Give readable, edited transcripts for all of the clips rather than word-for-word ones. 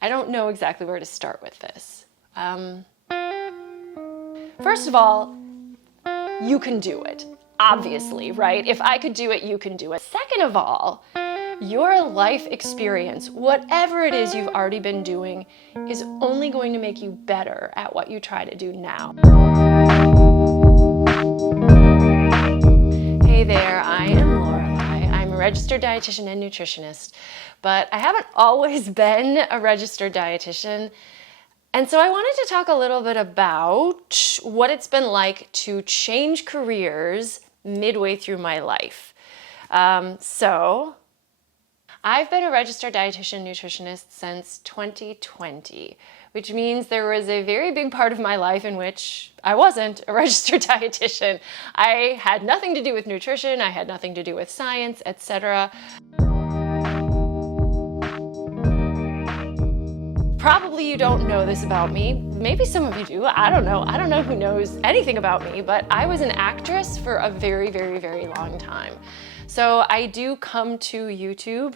I don't know exactly where to start with this. First of all, you can do it, obviously, right? If I could do it, you can do it. Second of all, your life experience, whatever it is you've already been doing, is only going to make you better at what you try to do now. Hey there, I am Lorelei. I'm a registered dietitian and nutritionist, but I haven't always been a registered dietitian. And so I wanted to talk a little bit about what it's been like to change careers midway through my life. So I've been a registered dietitian nutritionist since 2020, which means there was a very big part of my life in which I wasn't a registered dietitian. I had nothing to do with nutrition, I had nothing to do with science, etc. Probably you don't know this about me. Maybe some of you do. I don't know. I don't know who knows anything about me, but I was an actress for a very, very, very long time. So I do come to YouTube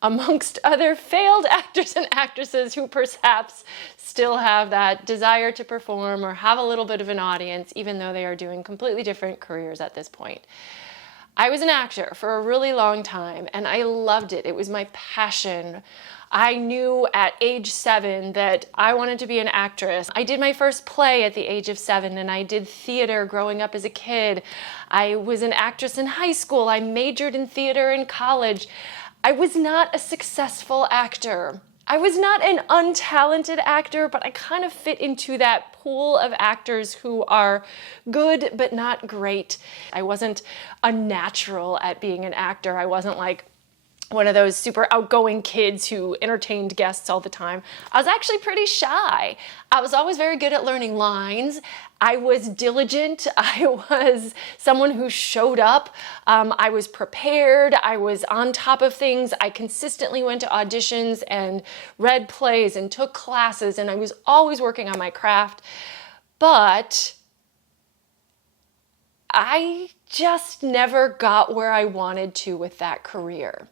amongst other failed actors and actresses who perhaps still have that desire to perform or have a little bit of an audience, even though they are doing completely different careers at this point. I was an actor for a really long time and I loved it. It was my passion. I knew at age 7 that I wanted to be an actress. I did my first play at the age of 7 and I did theater growing up as a kid. I was an actress in high school. I majored in theater in college. I was not a successful actor. I was not an untalented actor, but I kind of fit into that pool of actors who are good but not great. I wasn't a natural at being an actor. I wasn't like one of those super outgoing kids who entertained guests all the time. I was actually pretty shy. I was always very good at learning lines. I was diligent. I was someone who showed up. I was prepared. I was on top of things. I consistently went to auditions and read plays and took classes, and I was always working on my craft. But I just never got where I wanted to with that career.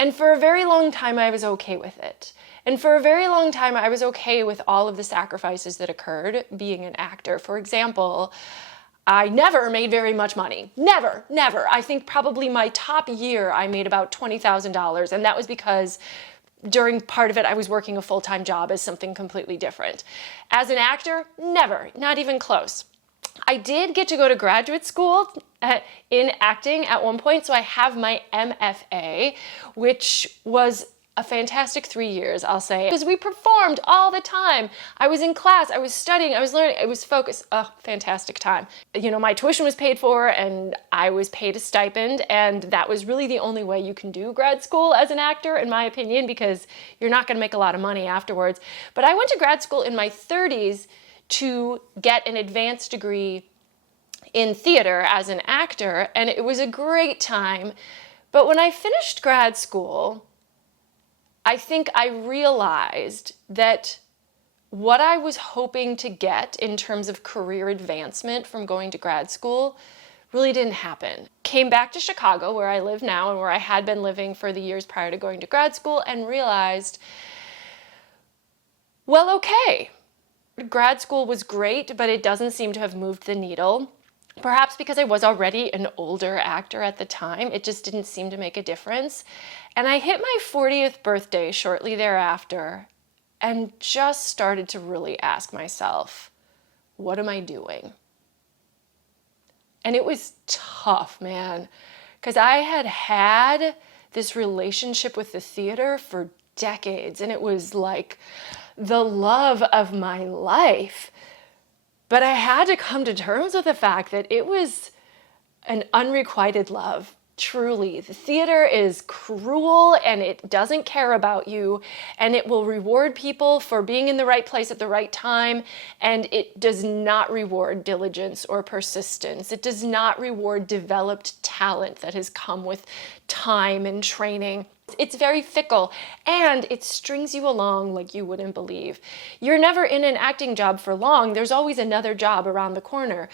And for a very long time, I was okay with it. And for a very long time, I was okay with all of the sacrifices that occurred being an actor. For example, I never made very much money. Never. I think probably my top year, I made about $20,000. And that was because during part of it, I was working a full-time job as something completely different. As an actor, never, not even close. I did get to go to graduate school in acting at one point, so I have my MFA, which was a fantastic 3 years, I'll say, because we performed all the time. I was in class, I was studying, I was learning, I was focused. Oh, fantastic time. You know, my tuition was paid for and I was paid a stipend, and that was really the only way you can do grad school as an actor, in my opinion, because you're not gonna make a lot of money afterwards. But I went to grad school in my 30s to get an advanced degree in theater as an actor, and it was a great time. But when I finished grad school, I think I realized that what I was hoping to get in terms of career advancement from going to grad school really didn't happen. Came back to Chicago, where I live now and where I had been living for the years prior to going to grad school, and realized, well, okay, grad school was great, but it doesn't seem to have moved the needle. Perhaps because I was already an older actor at the time, it just didn't seem to make a difference. And I hit my 40th birthday shortly thereafter and just started to really ask myself, what am I doing? And it was tough, man, because I had this relationship with the theater for decades, and it was like the love of my life. But I had to come to terms with the fact that it was an unrequited love. Truly, the theater is cruel and it doesn't care about you, and it will reward people for being in the right place at the right time, and it does not reward diligence or persistence. It does not reward developed talent that has come with time and training. It's very fickle, and it strings you along like you wouldn't believe. You're never in an acting job for long. There's always another job around the corner.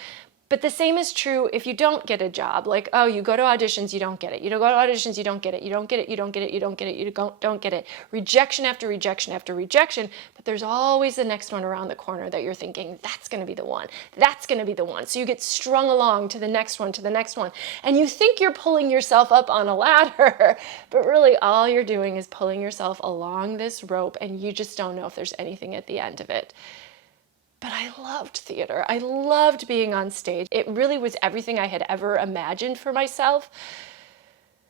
But the same is true if you don't get a job. Like, oh, you go to auditions, you don't get it. You don't go to auditions, you don't get it. You don't get it, you don't get it, you don't get it, you don't get it. Rejection after rejection after rejection. But there's always the next one around the corner that you're thinking, that's going to be the one. That's going to be the one. So you get strung along to the next one, to the next one. And you think you're pulling yourself up on a ladder, but really all you're doing is pulling yourself along this rope, and you just don't know if there's anything at the end of it. But I loved theater. I loved being on stage. It really was everything I had ever imagined for myself.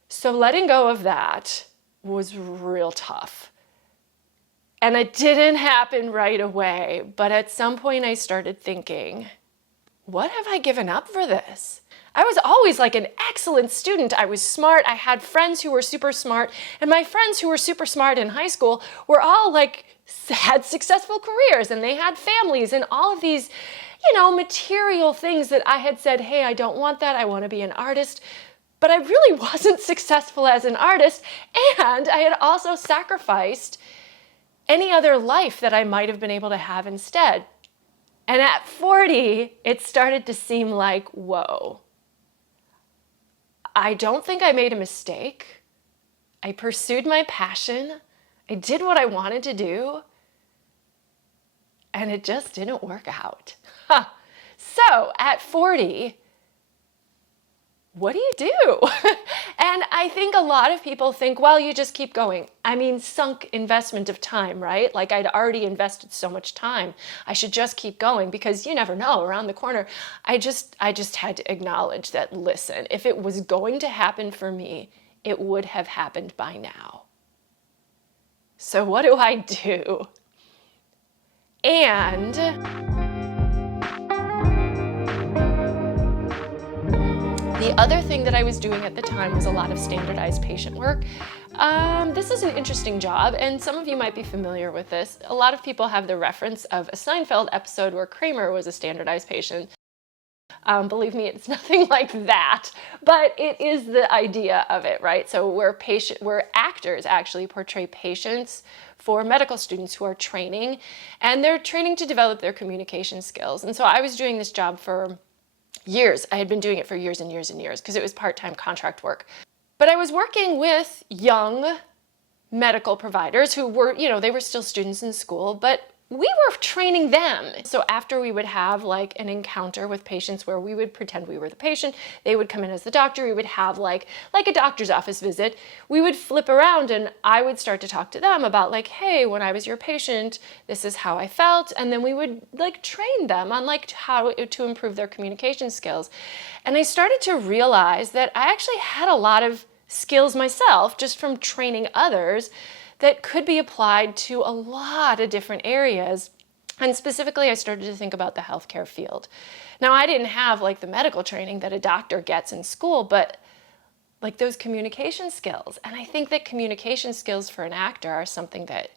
So letting go of that was real tough. And it didn't happen right away. But at some point I started thinking, what have I given up for this? I was always like an excellent student. I was smart. I had friends who were super smart. And my friends who were super smart in high school were all like, had successful careers, and they had families and all of these, material things that I had said, hey, I don't want that. I want to be an artist. But I really wasn't successful as an artist. And I had also sacrificed any other life that I might have been able to have instead. And at 40, it started to seem like, whoa, I don't think I made a mistake. I pursued my passion. I did what I wanted to do, and it just didn't work out. So at 40, what do you do? And I think a lot of people think, well, you just keep going. I mean, sunk investment of time, right? Like I'd already invested so much time. I should just keep going because you never know around the corner. I just had to acknowledge that, listen, if it was going to happen for me, it would have happened by now. So what do I do? And the other thing that I was doing at the time was a lot of standardized patient work. This is an interesting job, and some of you might be familiar with this. A lot of people have the reference of a Seinfeld episode where Kramer was a standardized patient. Believe me, it's nothing like that, but it is the idea of it, right? So where actors actually portray patients for medical students who are training, and they're training to develop their communication skills. And so I was doing this job for years. I had been doing it for years and years and years because it was part-time contract work. But I was working with young medical providers who were, they were still students in school, but we were training them. So after we would have like an encounter with patients where we would pretend we were the patient, they would come in as the doctor, we would have like a doctor's office visit, we would flip around and I would start to talk to them about like, hey, when I was your patient, this is how I felt. And then we would like train them on like how to improve their communication skills. And I started to realize that I actually had a lot of skills myself just from training others that could be applied to a lot of different areas. And specifically, I started to think about the healthcare field. Now, I didn't have like the medical training that a doctor gets in school, but like those communication skills. And I think that communication skills for an actor are something that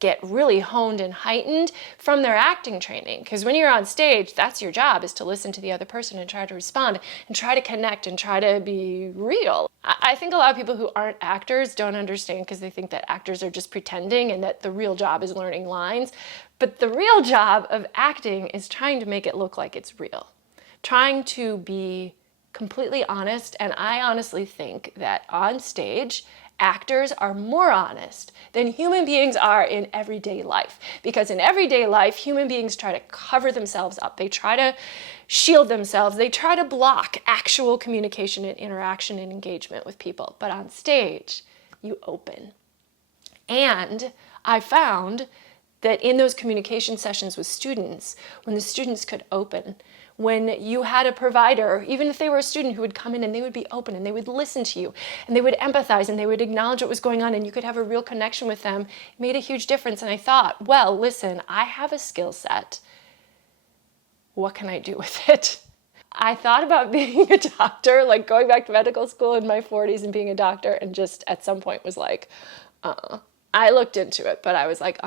get really honed and heightened from their acting training. Because when you're on stage, that's your job, is to listen to the other person and try to respond and try to connect and try to be real. I think a lot of people who aren't actors don't understand because they think that actors are just pretending and that the real job is learning lines. But the real job of acting is trying to make it look like it's real. Trying to be completely honest. And I honestly think that on stage, actors are more honest than human beings are in everyday life. Because in everyday life, human beings try to cover themselves up. They try to shield themselves. They try to block actual communication and interaction and engagement with people. But on stage, you open. And I found that in those communication sessions with students, when the students could open, when you had a provider, even if they were a student who would come in and they would be open and they would listen to you and they would empathize and they would acknowledge what was going on and you could have a real connection with them, it made a huge difference. And I thought, well, listen, I have a skill set. What can I do with it? I thought about being a doctor, like going back to medical school in my 40s and being a doctor, and just at some point was like, I looked into it, but I was like,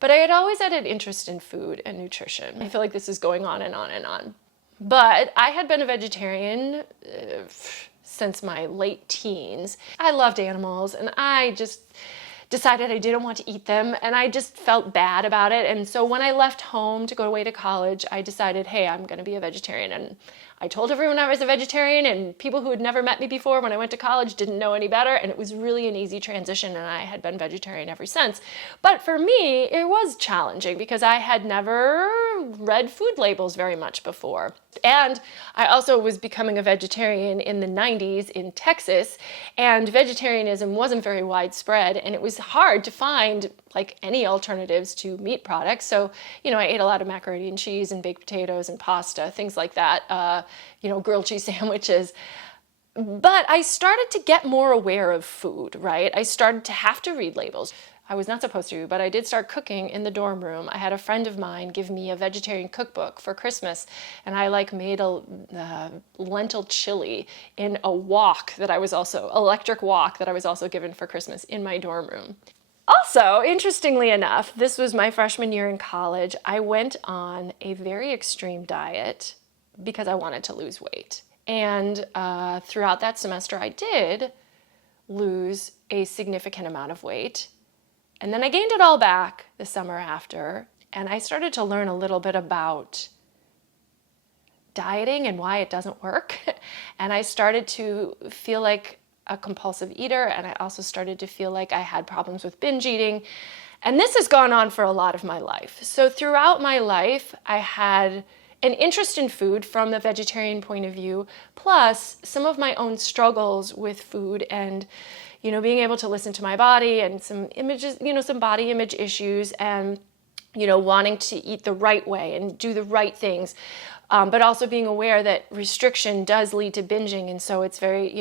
But I had always had an interest in food and nutrition. I feel like this is going on and on and on. But I had been a vegetarian since my late teens. I loved animals, and I just decided I didn't want to eat them, and I just felt bad about it. And so when I left home to go away to college, I decided, hey, I'm going to be a vegetarian. And I told everyone I was a vegetarian, and people who had never met me before when I went to college didn't know any better, and it was really an easy transition, and I had been vegetarian ever since. But for me, it was challenging because I had never read food labels very much before. And I also was becoming a vegetarian in the 90s in Texas, and vegetarianism wasn't very widespread, and it was hard to find like any alternatives to meat products. So, I ate a lot of macaroni and cheese and baked potatoes and pasta, things like that, grilled cheese sandwiches. But I started to get more aware of food, right? I started to have to read labels. I was not supposed to, but I did start cooking in the dorm room. I had a friend of mine give me a vegetarian cookbook for Christmas, and I made a lentil chili in a electric wok that I was also given for Christmas in my dorm room. Also, interestingly enough, this was my freshman year in college. I went on a very extreme diet because I wanted to lose weight. And throughout that semester, I did lose a significant amount of weight. And then I gained it all back the summer after, and I started to learn a little bit about dieting and why it doesn't work. And I started to feel like a compulsive eater, and I also started to feel like I had problems with binge eating. And this has gone on for a lot of my life. So throughout my life, I had an interest in food from the vegetarian point of view, plus some of my own struggles with food and being able to listen to my body and some images, some body image issues, and wanting to eat the right way and do the right things, but also being aware that restriction does lead to binging. And so it's very,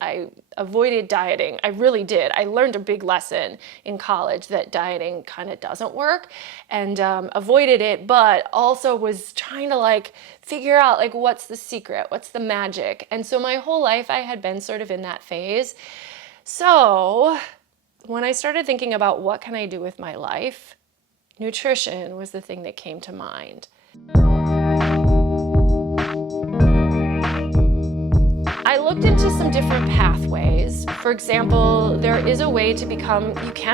I avoided dieting. I really did. I learned a big lesson in college that dieting kind of doesn't work, and avoided it, but also was trying to figure out what's the secret, what's the magic. And so my whole life I had been sort of in that phase. So when I started thinking about what can I do with my life, nutrition was the thing that came to mind. I looked into some different pathways. For example, there is a way you can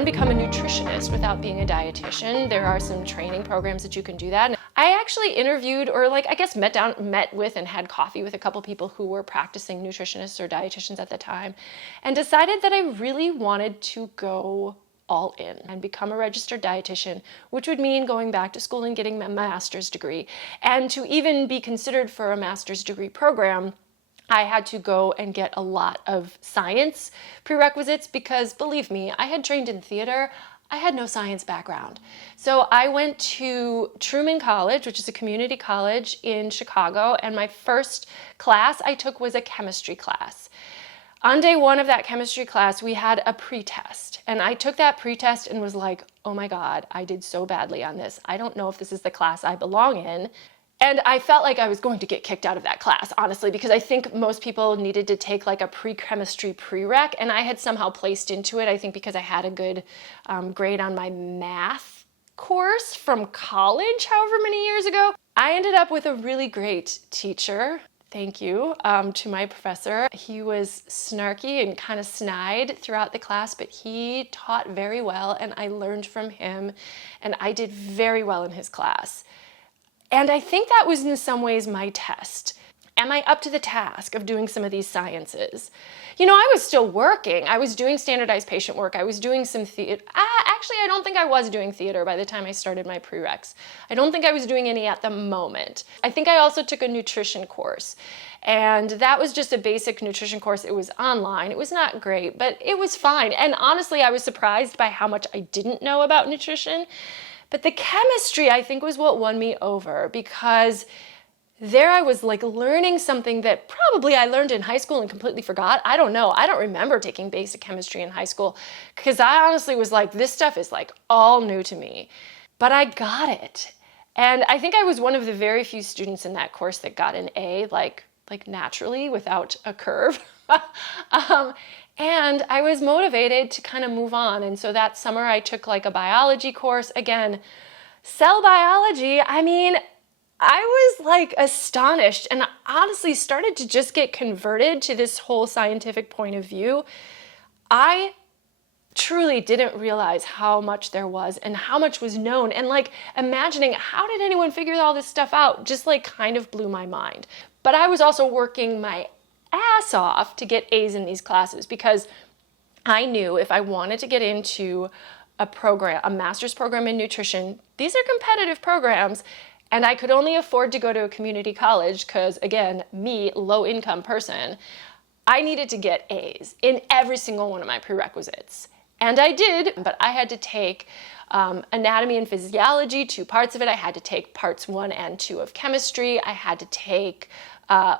become a nutritionist without being a dietitian. There are some training programs that you can do that. I actually interviewed, or met with and had coffee with a couple people who were practicing nutritionists or dietitians at the time, and decided that I really wanted to go all in and become a registered dietitian, which would mean going back to school and getting my master's degree. And to even be considered for a master's degree program, I had to go and get a lot of science prerequisites because, believe me, I had trained in theater. I had no science background. So I went to Truman College, which is a community college in Chicago, and my first class I took was a chemistry class. On day one of that chemistry class, we had a pretest, and I took that pretest and was like, oh my God, I did so badly on this. I don't know if this is the class I belong in. And I felt like I was going to get kicked out of that class, honestly, because I think most people needed to take a pre-chemistry prereq, and I had somehow placed into it, I think because I had a good grade on my math course from college, however many years ago. I ended up with a really great teacher. Thank you to my professor. He was snarky and kind of snide throughout the class, but he taught very well, and I learned from him, and I did very well in his class. And I think that was in some ways my test. Am I up to the task of doing some of these sciences? I was still working. I was doing standardized patient work. I was doing some theater. Actually, I don't think I was doing theater by the time I started my prereqs. I don't think I was doing any at the moment. I think I also took a nutrition course. And that was just a basic nutrition course. It was online. It was not great, but it was fine. And honestly, I was surprised by how much I didn't know about nutrition. But the chemistry, I think, was what won me over, because there I was learning something that probably I learned in high school and completely forgot. I don't know. I don't remember taking basic chemistry in high school because I honestly was this stuff is all new to me. But I got it. And I think I was one of the very few students in that course that got an A, naturally without a curve. And I was motivated to kind of move on. And so that summer I took a biology course. Again, cell biology, I was astonished and honestly started to just get converted to this whole scientific point of view. I truly didn't realize how much there was and how much was known, and like imagining how did anyone figure all this stuff out just like kind of blew my mind. But I was also working my ass off to get A's in these classes because I knew if I wanted to get into a program, a master's program in nutrition, these are competitive programs, and I could only afford to go to a community college because, again, me, low income person, I needed to get A's in every single one of my prerequisites. And I did, but I had to take anatomy and physiology, 2 parts of it. I had to take parts 1 and 2 of chemistry. I had to take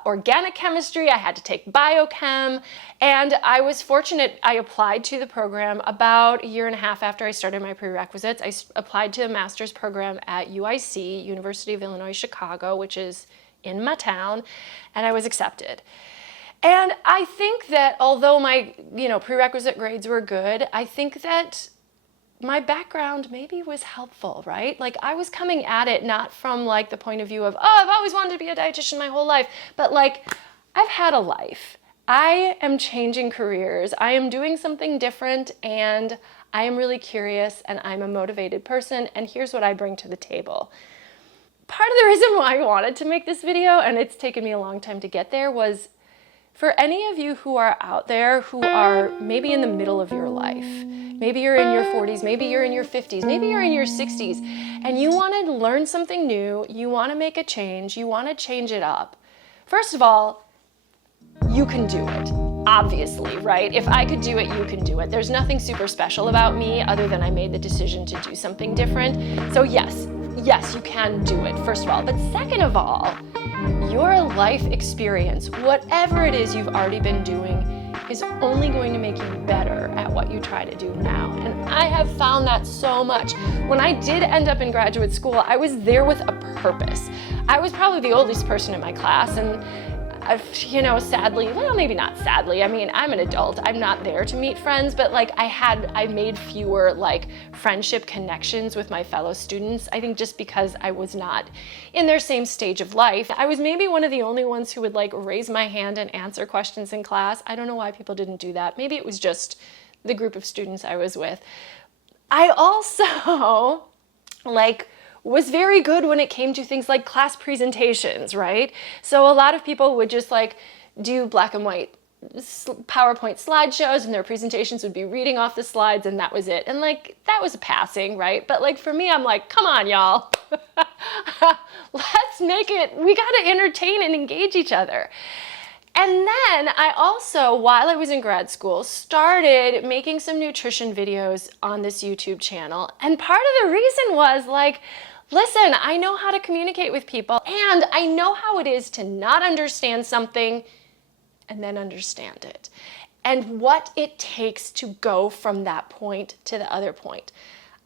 organic chemistry. I had to take biochem. And I was fortunate. I applied to the program about 1.5 years after I started my prerequisites. I applied to a master's program at UIC, University of Illinois, Chicago, which is in my town, and I was accepted. And I think that although my, prerequisite grades were good, I think that my background maybe was helpful, right? Like I was coming at it not from like the point of view of, oh, I've always wanted to be a dietitian my whole life, but like I've had a life. I am changing careers. I am doing something different, and I am really curious, and I'm a motivated person, and here's what I bring to the table. Part of the reason why I wanted to make this video, and it's taken me a long time to get there, was for any of you who are out there who are maybe in the middle of your life, maybe you're in your 40s, maybe you're in your 50s, maybe you're in your 60s, and you want to learn something new, you want to make a change, you want to change it up. First of all, you can do it, obviously, right? If I could do it, you can do it. There's nothing super special about me other than I made the decision to do something different. So yes, you can do it, first of all. But second of all, your life experience, whatever it is you've already been doing, is only going to make you better at what you try to do now. And I have found that so much. When I did end up in graduate school, I was there with a purpose. I was probably the oldest person in my class, and sadly, well, maybe not sadly, I mean, I'm an adult, I'm not there to meet friends, but like I made fewer like friendship connections with my fellow students. I think just because I was not in their same stage of life. I was maybe one of the only ones who would like raise my hand and answer questions in class. I don't know why people didn't do that. Maybe it was just the group of students I was with. I also was very good when it came to things like class presentations, right? So a lot of people would just like do black and white PowerPoint slideshows, and their presentations would be reading off the slides, and that was it. And like, that was passing, right? But like for me, I'm like, come on, y'all. Let's make it, we gotta entertain and engage each other. And then I also, while I was in grad school, started making some nutrition videos on this YouTube channel. And part of the reason was like, listen, I know how to communicate with people, and I know how it is to not understand something and then understand it, and what it takes to go from that point to the other point.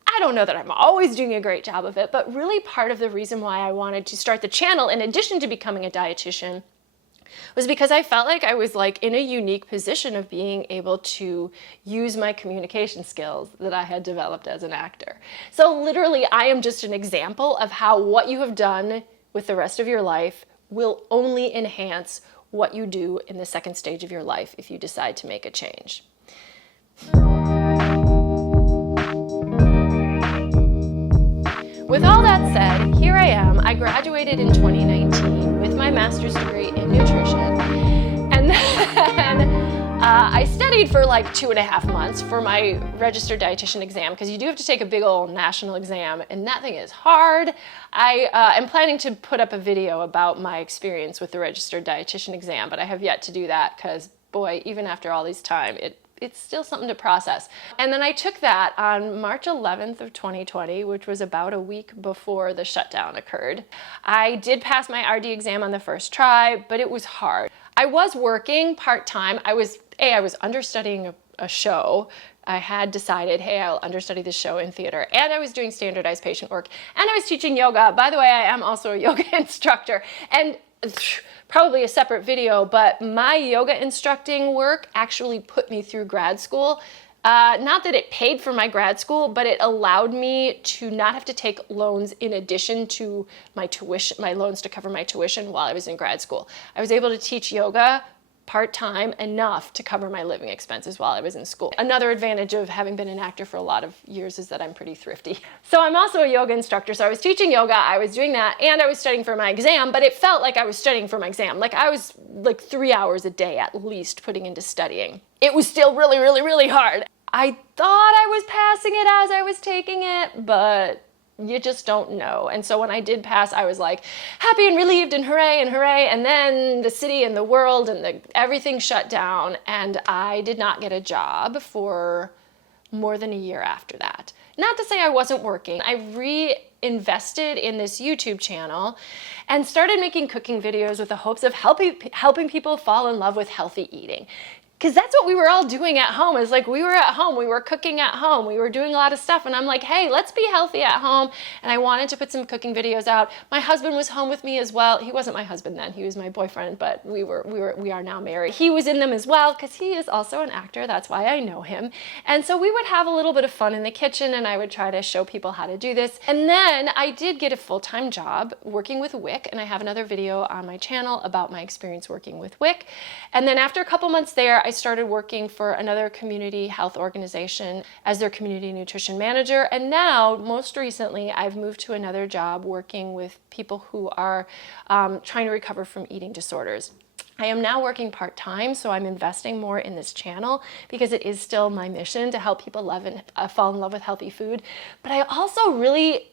I don't know that I'm always doing a great job of it, but really part of the reason why I wanted to start the channel, in addition to becoming a dietitian, was because I felt like I was like in a unique position of being able to use my communication skills that I had developed as an actor. So literally, I am just an example of how what you have done with the rest of your life will only enhance what you do in the second stage of your life if you decide to make a change. With all that said, here I am. I graduated in 2019 with my master's degree in nutrition, and then I studied for like 2.5 months for my registered dietitian exam, because you do have to take a big old national exam, and that thing is hard. I am planning to put up a video about my experience with the registered dietitian exam, but I have yet to do that because, boy, even after all this time, it's still something to process. And then I took that on March 11th of 2020, which was about a week before the shutdown occurred. I did pass my RD exam on the first try, but it was hard. I was working part-time. I was understudying a show. I had decided, hey, I'll understudy this show in theater, and I was doing standardized patient work, and I was teaching yoga. By the way, I am also a yoga instructor, and probably a separate video, but my yoga instructing work actually put me through grad school. Not that it paid for my grad school, but it allowed me to not have to take loans in addition to my tuition, my loans to cover my tuition while I was in grad school. I was able to teach yoga part-time enough to cover my living expenses while I was in school. Another advantage of having been an actor for a lot of years is that I'm pretty thrifty. So I'm also a yoga instructor, so I was teaching yoga, I was doing that, and I was studying for my exam, but it felt like I was studying for my exam. Like I was like 3 hours a day at least putting into studying. It was still really, really, really hard. I thought I was passing it as I was taking it, but you just don't know. And so when I did pass, I was like happy and relieved and hooray and hooray. And then the city and the world and everything shut down, and I did not get a job for more than a year after that. Not to say I wasn't working. I reinvested in this YouTube channel and started making cooking videos with the hopes of helping people fall in love with healthy eating. Because that's what we were all doing at home. Is like we were at home, we were cooking at home, we were doing a lot of stuff, and I'm like, hey, let's be healthy at home. And I wanted to put some cooking videos out. My husband was home with me as well. He wasn't my husband then, he was my boyfriend, but we are now married. He was in them as well because he is also an actor. That's why I know him. And so we would have a little bit of fun in the kitchen, and I would try to show people how to do this. And then I did get a full-time job working with WIC, and I have another video on my channel about my experience working with WIC. And then after a couple months there, I started working for another community health organization as their community nutrition manager. And now, most recently, I've moved to another job working with people who are trying to recover from eating disorders. I am now working part-time, so I'm investing more in this channel because it is still my mission to help people love and fall in love with healthy food. But I also really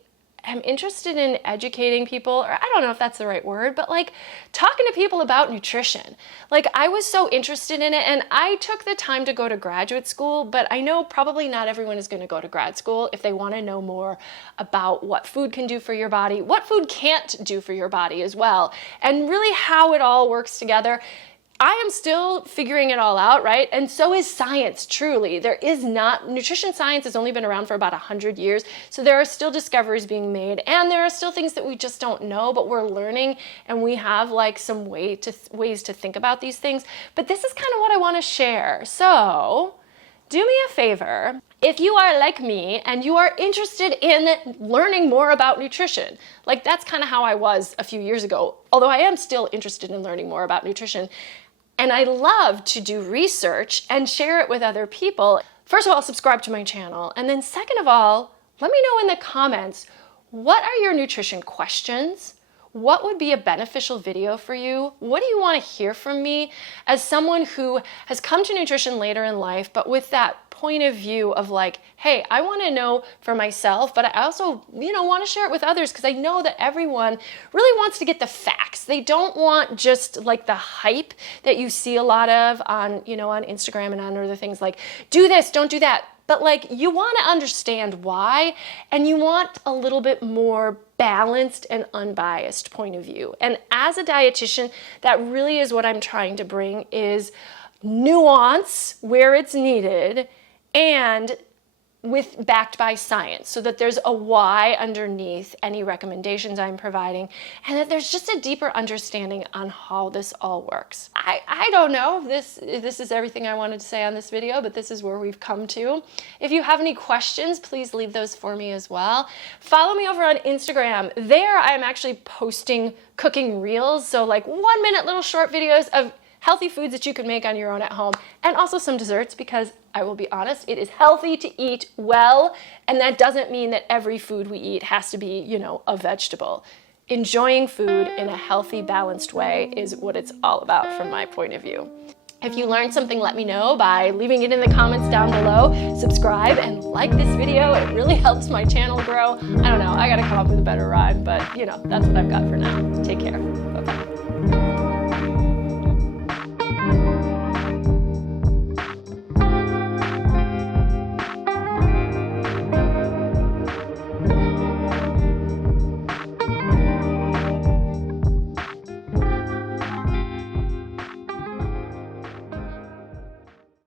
am interested in educating people, or I don't know if that's the right word, but like talking to people about nutrition. Like I was so interested in it, and I took the time to go to graduate school, but I know probably not everyone is going to go to grad school if they want to know more about what food can do for your body, what food can't do for your body as well, and really how it all works together. I am still figuring it all out, right? And so is science, truly. Nutrition science has only been around for about 100 years, so there are still discoveries being made, and there are still things that we just don't know, but we're learning, and we have like some ways to think about these things. But this is kind of what I want to share. So do me a favor. If you are like me and you are interested in learning more about nutrition, like that's kind of how I was a few years ago, although I am still interested in learning more about nutrition, and I love to do research and share it with other people. First of all, subscribe to my channel. And then second of all, let me know in the comments, what are your nutrition questions? What would be a beneficial video for you? What do you want to hear from me as someone who has come to nutrition later in life, but with that point of view of like, hey, I want to know for myself, but I also, want to share it with others, because I know that everyone really wants to get the facts. They don't want just like the hype that you see a lot of on, on Instagram and on other things like, do this, don't do that. But like, you want to understand why, and you want a little bit more balanced and unbiased point of view. And as a dietitian, that really is what I'm trying to bring, is nuance where it's needed, and backed by science, so that there's a why underneath any recommendations I'm providing, and that there's just a deeper understanding on how this all works. I don't know if this is everything I wanted to say on this video, but this is where we've come to. If you have any questions, please leave those for me as well. Follow me over on Instagram. There I'm actually posting cooking reels, so like 1 minute little short videos of healthy foods that you can make on your own at home, and also some desserts, because I will be honest, it is healthy to eat well, and that doesn't mean that every food we eat has to be, a vegetable. Enjoying food in a healthy, balanced way is what it's all about from my point of view. If you learned something, let me know by leaving it in the comments down below. Subscribe and like this video. It really helps my channel grow. I don't know, I gotta come up with a better rhyme, but that's what I've got for now. Take care. Bye-bye.